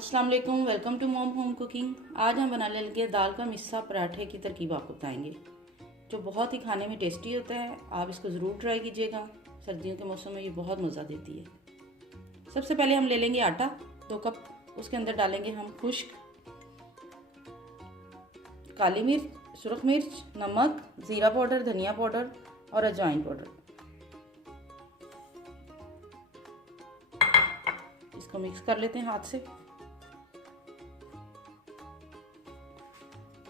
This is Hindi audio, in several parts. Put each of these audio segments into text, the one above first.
अस्सलाम वालेकुम, welcome to mom home cooking. आज हम बनाने लगे दाल का मिस्सा पराठे की तरकीब आपको बताएंगे, जो बहुत ही खाने में टेस्टी होता है। आप इसको ज़रूर ट्राई कीजिएगा। सर्दियों के मौसम में ये बहुत मज़ा देती है। सबसे पहले हम ले लेंगे आटा 2 कप। उसके अंदर डालेंगे हम खुश्क काली मिर्च, सुरख मिर्च, नमक, ज़ीरा पाउडर, धनिया पाउडर और अजवाइन पाउडर। इसको मिक्स कर लेते हैं हाथ से।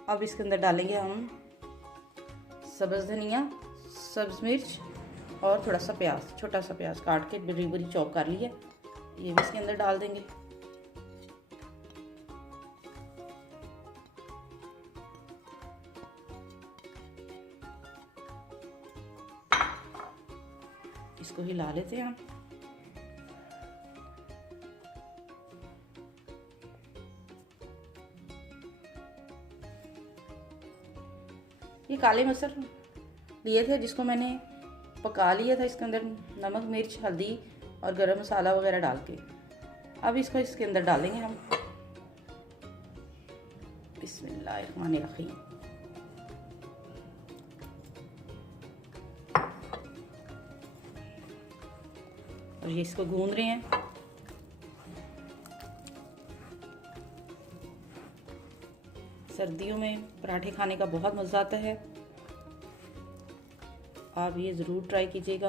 अब इसके अंदर डालेंगे हम सब्ज़ धनिया, सब्ज़ मिर्च और थोड़ा सा प्याज, छोटा सा प्याज काट के बड़ी बड़ी चॉप कर लिया, ये भी इसके अंदर डाल देंगे। इसको हिला लेते हैं हम। ये काले मसर लिए थे जिसको मैंने पका लिया था, इसके अंदर नमक, मिर्च, हल्दी और गरम मसाला वगैरह डाल के। अब इसको इसके अंदर डालेंगे हम। बिस्मिल्लाहिर्रहमानिर्रहीम। और ये इसको गूंद रहे हैं। सर्दियों में पराठे खाने का बहुत मज़ा आता है। आप ये ज़रूर ट्राई कीजिएगा,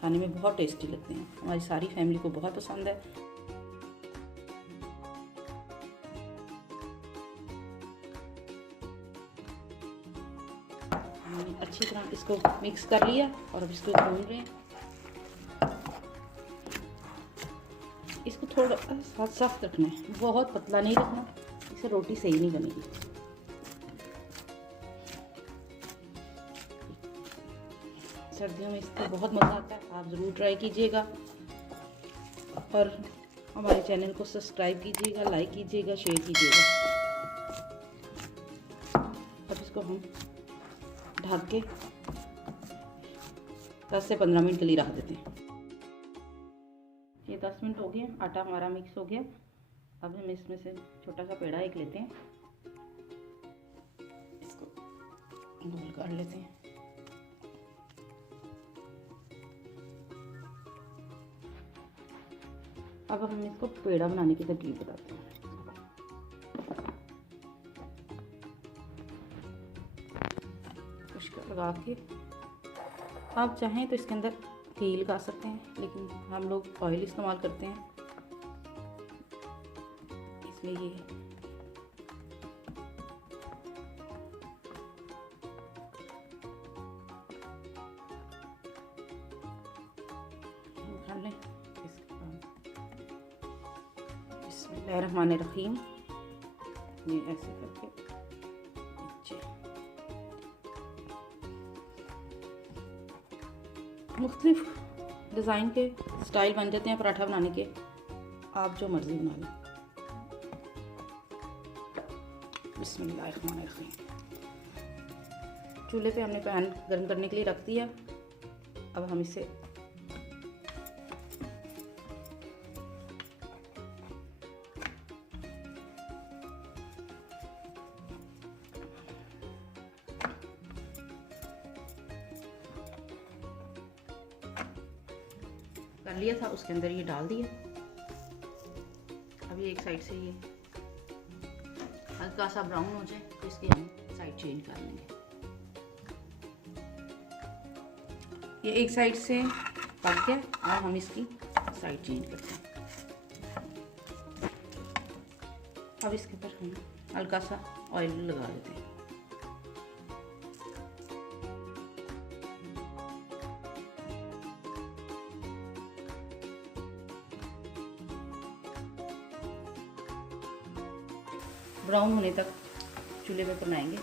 खाने में बहुत टेस्टी लगते हैं। हमारी सारी फैमिली को बहुत पसंद है। हमने अच्छी तरह इसको मिक्स कर लिया और अब इसको भून रहे हैं। इसको थोड़ा सख्त रखना है, बहुत पतला नहीं रखना, इससे रोटी सही नहीं बनेगी। सर्दियों में इसका बहुत मज़ा आता है, आप ज़रूर ट्राई कीजिएगा। और हमारे चैनल को सब्सक्राइब कीजिएगा, लाइक कीजिएगा, शेयर कीजिएगा। अब इसको हम ढक के 10 से 15 मिनट के लिए रख देते हैं। ये 10 मिनट हो गए, आटा हमारा मिक्स हो गया। अब हम इसमें से छोटा सा पेड़ा एक लेते हैं, इसको गोल कर लेते हैं। अब हम इसको पेड़ा बनाने की तरकीब बताते हैं। खुश्क लगा के आप चाहें तो इसके अंदर घी लगा सकते हैं, लेकिन हम लोग ऑयल इस्तेमाल करते हैं, इसलिए ये कर लें। बिस्मिल्लाहिर्रहमानिर्रहीम। ये ऐसे करके नीचे मुख्तलिफ डिज़ाइन के स्टाइल बन जाते हैं पराठा बनाने के, आप जो मर्ज़ी बना लें। बिस्मिल्लाहिर्रहमानिर्रहीम। चूल्हे पे हमने पैन गर्म करने के लिए रख दिया। अब हम इसे कर लिया था, उसके अंदर ये डाल दिया। अभी एक साइड से ये हल्का सा ब्राउन हो जाए तो इसकी हम साइड चेंज कर लेंगे। ये एक साइड से पक गया, अब हम इसकी साइड चेंज करते हैं। अब इसके ऊपर हम हल्का सा ऑयल लगा देते हैं। ब्राउन होने तक चूल्हे पे बनाएंगे।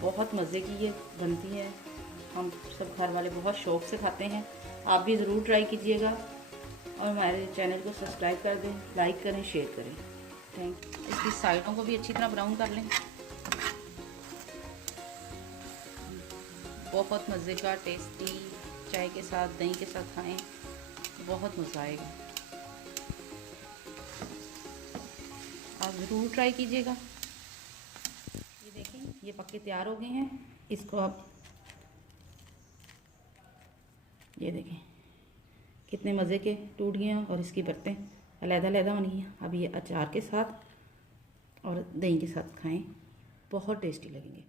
बहुत मज़े की ये बनती है, हम सब घर वाले बहुत शौक़ से खाते हैं। आप भी ज़रूर ट्राई कीजिएगा और हमारे चैनल को सब्सक्राइब कर दें, लाइक करें, शेयर करें। Thank you. इसकी साइडों को भी अच्छी तरह ब्राउन कर लें। बहुत मज़े का टेस्टी, चाय के साथ, दही के साथ खाएं, बहुत मज़ा आएगा। आप ज़रूर ट्राई कीजिएगा। ये देखें, ये पक्के तैयार हो गए हैं। इसको आप ये देखें कितने मज़े के टूट गए हैं और इसकी परतें अलग-अलग होनी है। अब ये अचार के साथ और दही के साथ खाएं, बहुत टेस्टी लगेंगे।